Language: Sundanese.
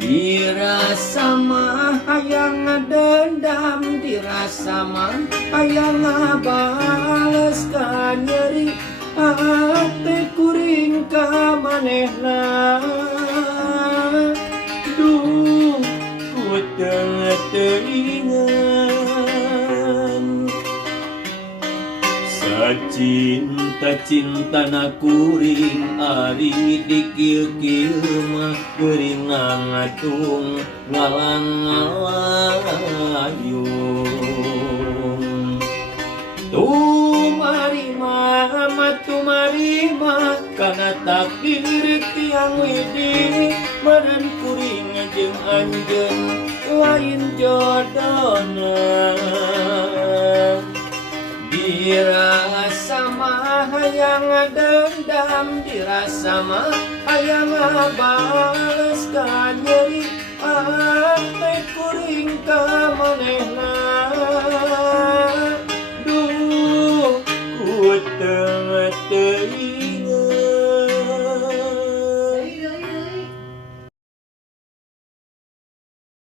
Dirasa mah hayang ngadendam, dirasa mah hayang ngabales ka nyeri hate kuring ka manehna. Duh, ku teu inget sacinta na kuring ari dikieu-kieu mah geuring ngatung ngalang-ngalayung. Tumarima kana takdir tiang widi meureun kuring jeung anjeun lain jodona. Dirasa mah hayang ngadendam, dirasa mah hayang ngabales ka nyeri